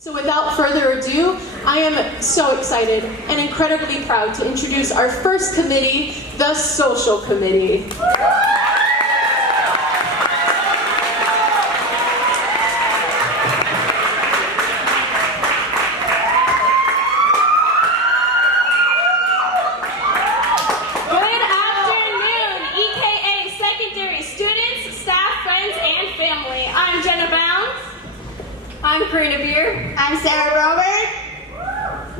So without further ado, I am so excited and incredibly proud to introduce our first committee, the Social Committee. Good afternoon, EKA secondary students, staff, friends, and family. I'm Jenna Bounds. I'm Karina Beer. I'm Sarah Robert.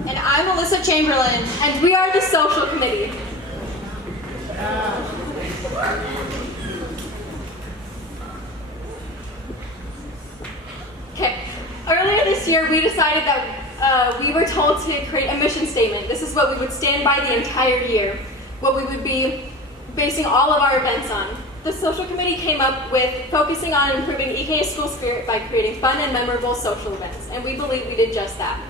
And I'm Alyssa Chamberlain. And we are the Social Committee. Okay, earlier this year we decided that we were told to create a mission statement. This is what we would stand by the entire year, what we would be basing all of our events on. The Social Committee came up with focusing on improving EKA school spirit by creating fun and memorable social events, and we believe we did just that.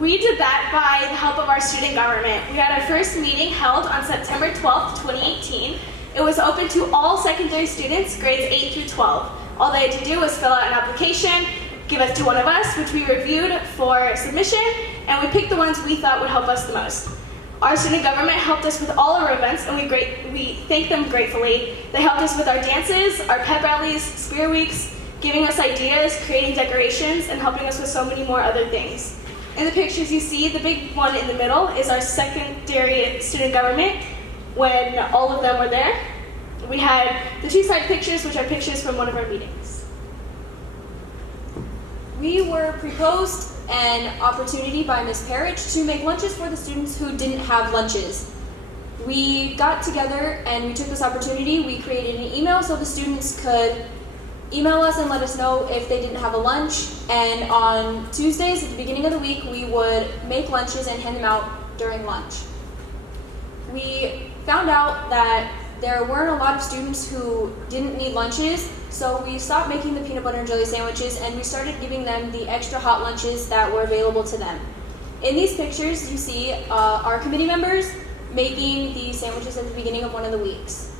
We did that by the help of our student government. We had our first meeting held on September 12th, 2018. It was open to all secondary students, grades 8 through 12. All they had to do was fill out an application, give it to one of us, which we reviewed for submission, and we picked the ones we thought would help us the most. Our student government helped us with all our events, and we thank them gratefully. They helped us with our dances, our pep rallies, spirit weeks, giving us ideas, creating decorations, and helping us with so many more other things. In the pictures you see, the big one in the middle is our secondary student government when all of them were there. We had the two side pictures, which are pictures from one of our meetings. We were proposed an opportunity by Ms. Parrish to make lunches for the students who didn't have lunches. We got together and we took this opportunity. We created an email so the students could email us and let us know if they didn't have a lunch. And on Tuesdays at the beginning of the week, we would make lunches and hand them out during lunch. We found out that there weren't a lot of students who didn't need lunches, so we stopped making the peanut butter and jelly sandwiches and we started giving them the extra hot lunches that were available to them. In these pictures, you see our committee members making the sandwiches at the beginning of one of the weeks.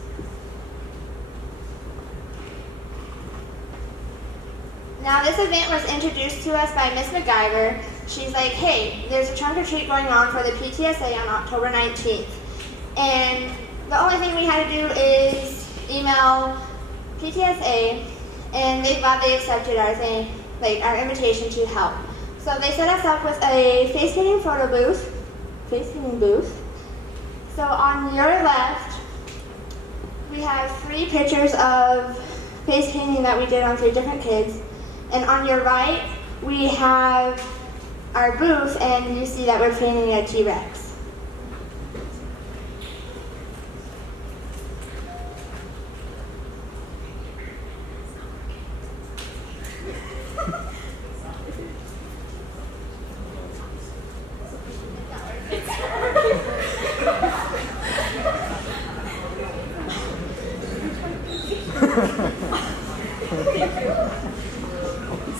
Now this event was introduced to us by Miss McGyver. She's like, hey, there's a trunk or treat going on for the PTSA on October 19th. And the only thing we had to do is email PTSA, and they gladly accepted our thing, like our invitation to help. So they set us up with a face painting photo booth, So on your left, we have 3 pictures of face painting that we did on 3 different kids. And on your right, we have our booth, and you see that we're painting a T-Rex.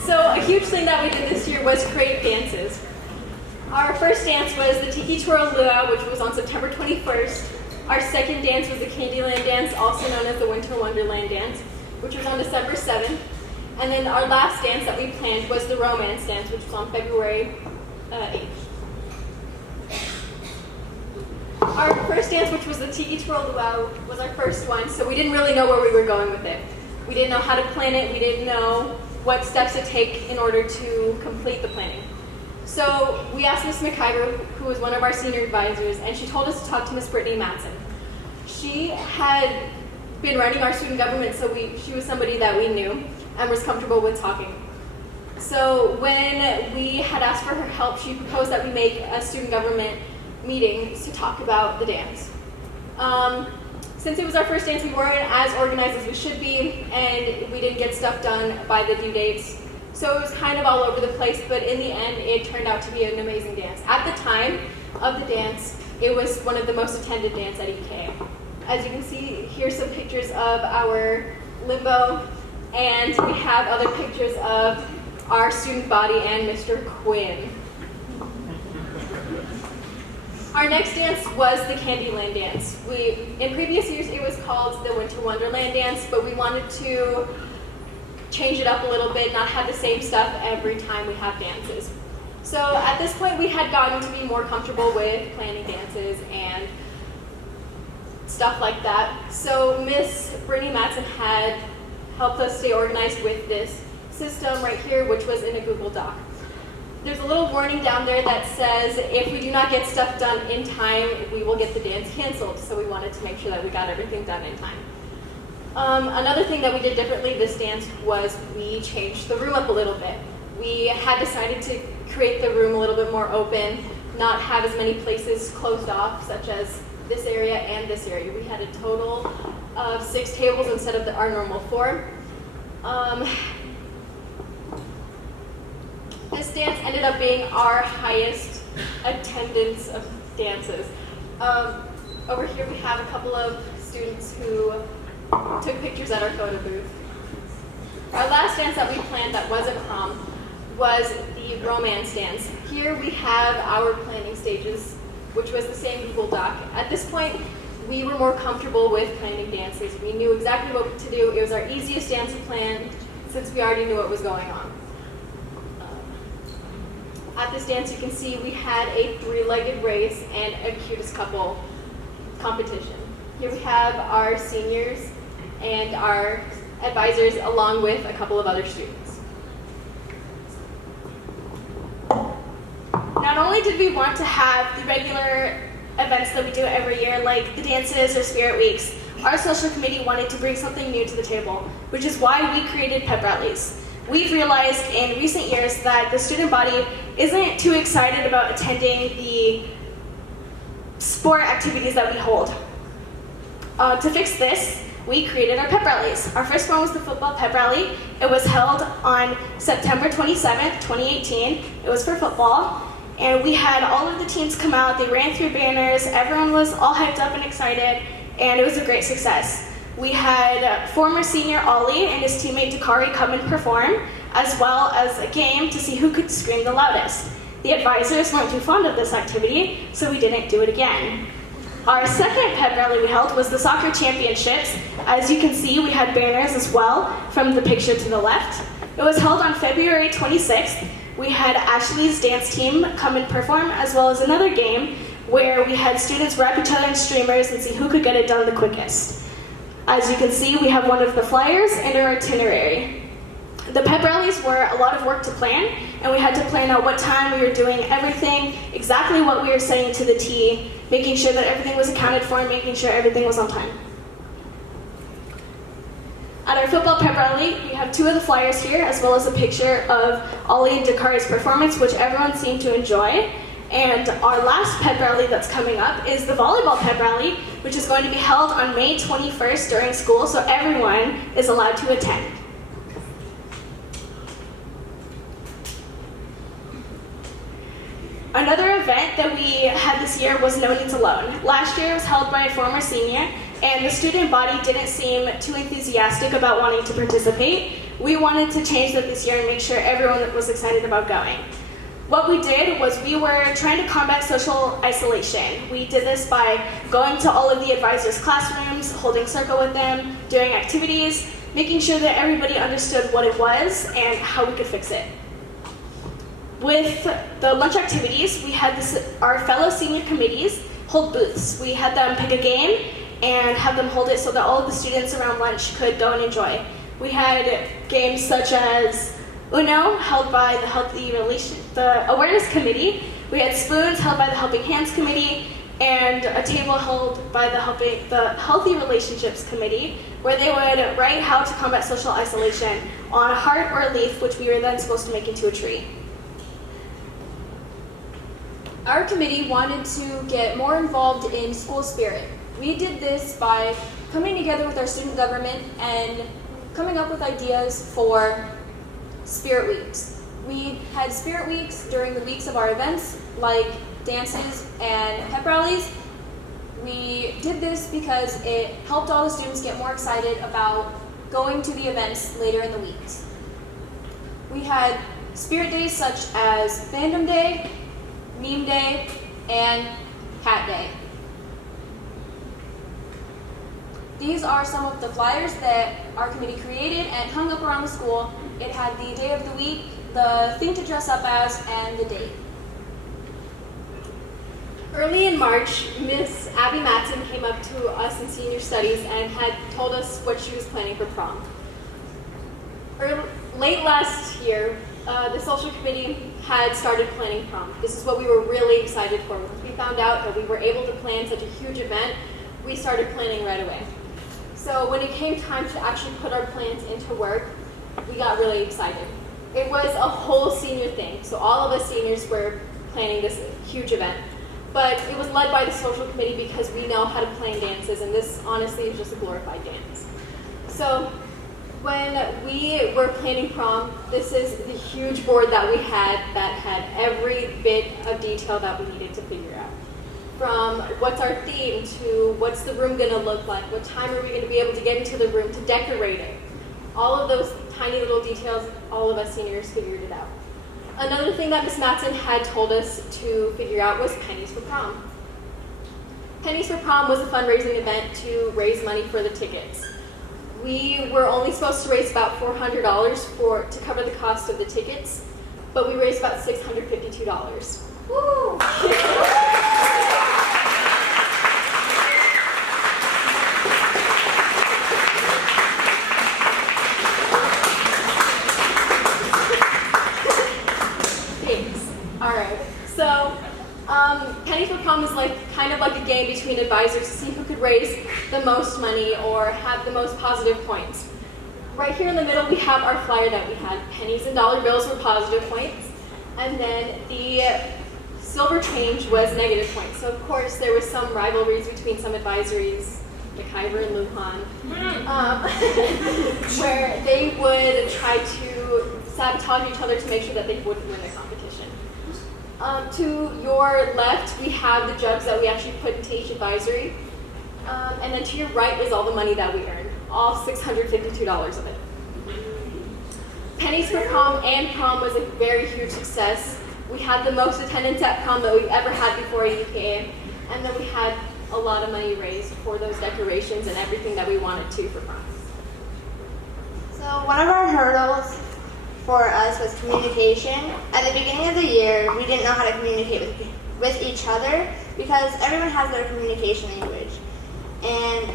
So a huge thing that we did this year was create dances. Our first dance was the Tiki Twirl Luau, which was on September 21st. Our second dance was the Candyland Dance, also known as the Winter Wonderland Dance, which was on December 7th. And then our last dance that we planned was the Romance Dance, which was on February 8th. Our first dance, which was the Tiki Twirl Luau, was our first one, so we didn't really know where we were going with it. We didn't know how to plan it, we didn't know what steps to take in order to complete the planning. So we asked Ms. McIver, who was one of our senior advisors, and she told us to talk to Ms. Brittany Matson. She had been running our student government, so she was somebody that we knew and was comfortable with talking. So when we had asked for her help, she proposed that we make a student government meeting to talk about the dance. Since it was our first dance, we weren't as organized as we should be, and we didn't get stuff done by the due dates. So it was kind of all over the place, but in the end, it turned out to be an amazing dance. At the time of the dance, it was one of the most attended dances at EK. As you can see, here's some pictures of our limbo, and we have other pictures of our student body and Mr. Quinn. Our next dance was the Candyland Dance. In previous years, it was called the Winter Wonderland Dance, but we wanted to change it up a little bit, not have the same stuff every time we have dances. So at this point, we had gotten to be more comfortable with planning dances and stuff like that. So Miss Brittany Matson had helped us stay organized with this system right here, which was in a Google Doc. There's a little warning down there that says if we do not get stuff done in time, we will get the dance canceled. So we wanted to make sure that we got everything done in time. Another thing that we did differently this dance was we changed the room up a little bit. We had decided to create the room a little bit more open, not have as many places closed off, such as this area and this area. We had a total of 6 tables instead of our normal 4. This dance ended up being our highest attendance of dances. Over here we have a couple of students who took pictures at our photo booth. Our last dance that we planned that wasn't prom was the romance dance. Here we have our planning stages, which was the same Google Doc. At this point, we were more comfortable with planning dances. We knew exactly what to do. It was our easiest dance to plan since we already knew what was going on. At this dance, you can see we had a 3-legged race and a cutest couple competition. Here we have our seniors and our advisors along with a couple of other students. Not only did we want to have the regular events that we do every year, like the dances or spirit weeks, our social committee wanted to bring something new to the table, which is why we created pep rallies. We've realized in recent years that the student body isn't too excited about attending the sport activities that we hold. To fix this, we created our pep rallies. Our first one was the football pep rally. It was held on September 27th, 2018. It was for football. And we had all of the teams come out. They ran through banners. Everyone was all hyped up and excited. And it was a great success. We had former senior Ollie and his teammate Dakari come and perform, as well as a game to see who could scream the loudest. The advisors weren't too fond of this activity, so we didn't do it again. Our second pep rally we held was the soccer championships. As you can see, we had banners as well from the picture to the left. It was held on February 26th. We had Ashley's dance team come and perform, as well as another game where we had students wrap each other in streamers and see who could get it done the quickest. As you can see, we have one of the flyers and our itinerary. The pep rallies were a lot of work to plan, and we had to plan out what time we were doing everything, exactly what we were saying to the T, making sure that everything was accounted for, and making sure everything was on time. At our football pep rally, we have 2 of the flyers here, as well as a picture of Ollie and Dakari's performance, which everyone seemed to enjoy. And our last pep rally that's coming up is the volleyball pep rally, which is going to be held on May 21st during school, so everyone is allowed to attend. Another event that we had this year was No Needs Alone. Last year it was held by a former senior, and the student body didn't seem too enthusiastic about wanting to participate. We wanted to change that this year and make sure everyone was excited about going. What we did was we were trying to combat social isolation. We did this by going to all of the advisors' classrooms, holding circle with them, doing activities, making sure that everybody understood what it was and how we could fix it. With the lunch activities, we had our fellow senior committees hold booths. We had them pick a game and have them hold it so that all of the students around lunch could go and enjoy. We had games such as Uno, held by the Awareness Committee. We had spoons held by the Helping Hands Committee, and a table held by the Healthy Relationships Committee, where they would write how to combat social isolation on a heart or a leaf, which we were then supposed to make into a tree. Our committee wanted to get more involved in school spirit. We did this by coming together with our student government and coming up with ideas for spirit weeks. We had spirit weeks during the weeks of our events, like dances and pep rallies. We did this because it helped all the students get more excited about going to the events later in the weeks. We had spirit days such as Fandom Day, Meme Day, and Hat Day. These are some of the flyers that our committee created and hung up around the school. It had the day of the week, the thing to dress up as, and the date. Early in March, Miss Abby Matson came up to us in senior studies and had told us what she was planning for prom. Late last year, the social committee had started planning prom. This is what we were really excited for. Once we found out that we were able to plan such a huge event, we started planning right away. So when it came time to actually put our plans into work, we got really excited. It was a whole senior thing, so all of us seniors were planning this huge event. But it was led by the social committee because we know how to plan dances, and this honestly is just a glorified dance. So when we were planning prom, this is the huge board that we had that had every bit of detail that we needed to figure out. From what's our theme to what's the room gonna look like, what time are we gonna be able to get into the room to decorate it. All of those tiny little details, all of us seniors figured it out. Another thing that Miss Matson had told us to figure out was Pennies for Prom. Pennies for Prom was a fundraising event to raise money for the tickets. We were only supposed to raise about $400 to cover the cost of the tickets, but we raised about $652. Woo! Pennies for Prom is kind of like a game between advisors to see who could raise the most money or have the most positive points. Right here in the middle, we have our flyer that we had. Pennies and dollar bills were positive points, and then the silver change was negative points. So of course, there was some rivalries between some advisories, like Kyber and Lujan, where they would try to sabotage each other to make sure that they wouldn't win the competition. To your left, we have the jugs that we actually put into each advisory. And then to your right is all the money that we earned, all $652 of it. Pennies for Prom and prom was a very huge success. We had the most attendance at prom that we've ever had before UPA, and then we had a lot of money raised for those decorations and everything that we wanted to for prom. So one of our hurdles for us was communication. At the beginning of the year, we didn't know how to communicate with each other because everyone has their communication language. And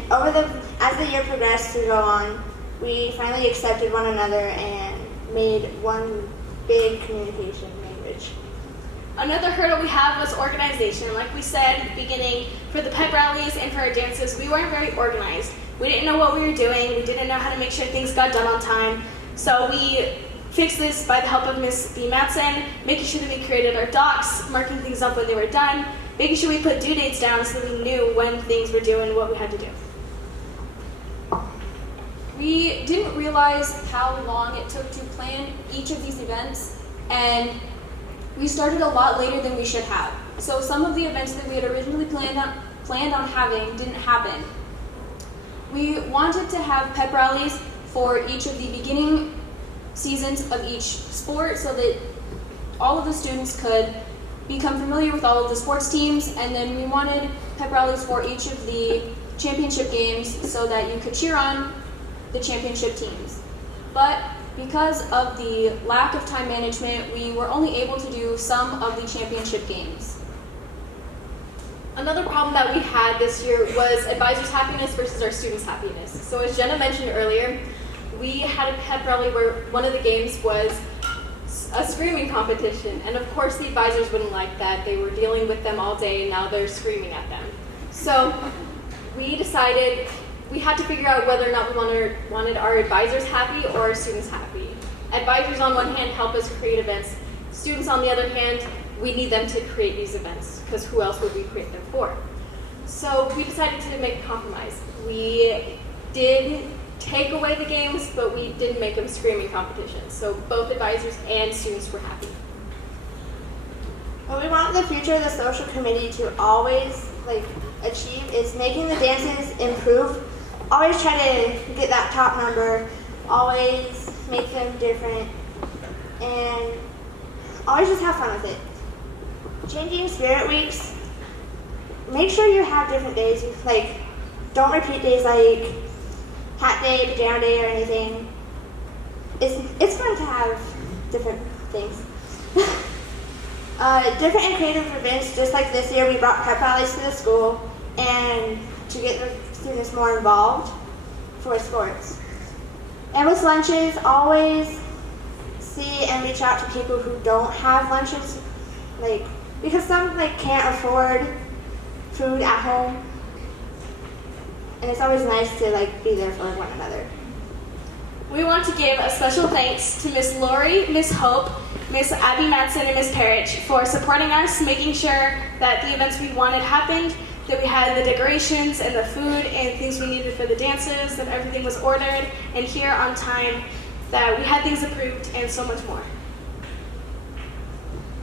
as the year progressed to go on, we finally accepted one another and made one big communication language. Another hurdle we had was organization. Like we said at the beginning, for the pep rallies and for our dances, we weren't very organized. We didn't know what we were doing. We didn't know how to make sure things got done on time. So we fixed this by the help of Miss B. Matson, making sure that we created our docs, marking things up when they were done, making sure we put due dates down so that we knew when things were due and what we had to do. We didn't realize how long it took to plan each of these events, and we started a lot later than we should have. So some of the events that we had originally planned on having didn't happen. We wanted to have pep rallies for each of the beginning seasons of each sport so that all of the students could become familiar with all of the sports teams, and then we wanted pep rallies for each of the championship games so that you could cheer on the championship teams. But because of the lack of time management, we were only able to do some of the championship games. Another problem that we had this year was advisors' happiness versus our students' happiness. So as Jenna mentioned earlier, we had a pep rally where one of the games was a screaming competition. And of course the advisors wouldn't like that. They were dealing with them all day and now they're screaming at them. So we decided we had to figure out whether or not we wanted our advisors happy or our students happy. Advisors on one hand help us create events. Students on the other hand, we need them to create these events because who else would we create them for? So we decided to make a compromise. We did take away the games, but we didn't make them screaming competitions. So both advisors and students were happy. What we want in the future of the social committee to always achieve is making the dances improve. Always try to get that top number. Always make them different, and always just have fun with it. Changing spirit weeks. Make sure you have different days. don't repeat days like hat day, pajama day, or anything. It's fun to have different things. Different and creative events, just like this year we brought pep rallies to the school and to get the students more involved for sports. And with lunches, always see and reach out to people who don't have lunches, because some can't afford food at home, and it's always nice to be there for one another. We want to give a special thanks to Miss Lori, Miss Hope, Miss Abby Madsen, and Miss Parrish for supporting us, making sure that the events we wanted happened, that we had the decorations and the food and things we needed for the dances, that everything was ordered and here on time, that we had things approved, and so much more.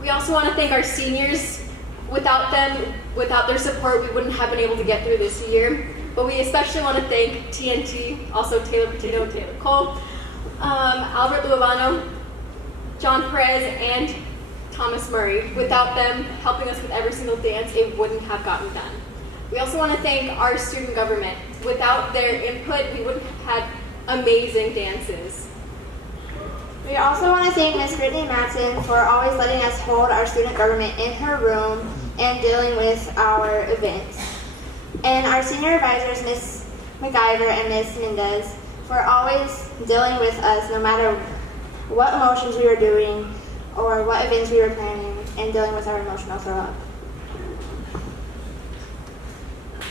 We also want to thank our seniors. Without them, without their support, we wouldn't have been able to get through this year. But we especially want to thank TNT, also Taylor Petito, Taylor Cole, Albert Luavano, John Perez, and Thomas Murray. Without them helping us with every single dance, it wouldn't have gotten done. We also want to thank our student government. Without their input, we wouldn't have had amazing dances. We also want to thank Miss Brittany Madsen for always letting us hold our student government in her room and dealing with our events. And our senior advisors, Miss McIver and Miss Mendez, for always dealing with us no matter what emotions we were doing or what events we were planning, and dealing with our emotional throw-up.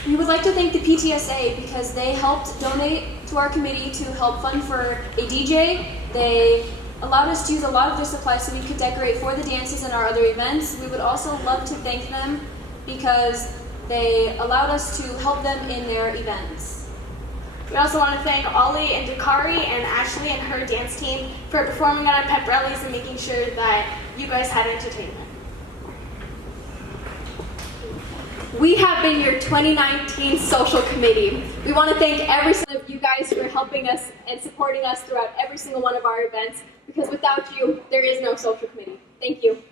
We would like to thank the PTSA because they helped donate to our committee to help fund for a DJ. They allowed us to use a lot of their supplies so we could decorate for the dances and our other events. We would also love to thank them because they allowed us to help them in their events. We also want to thank Ollie and Dakari and Ashley and her dance team for performing at our pep rallies and making sure that you guys had entertainment. We have been your 2019 social committee. We want to thank every single of you guys for helping us and supporting us throughout every single one of our events, because without you, there is no social committee. Thank you.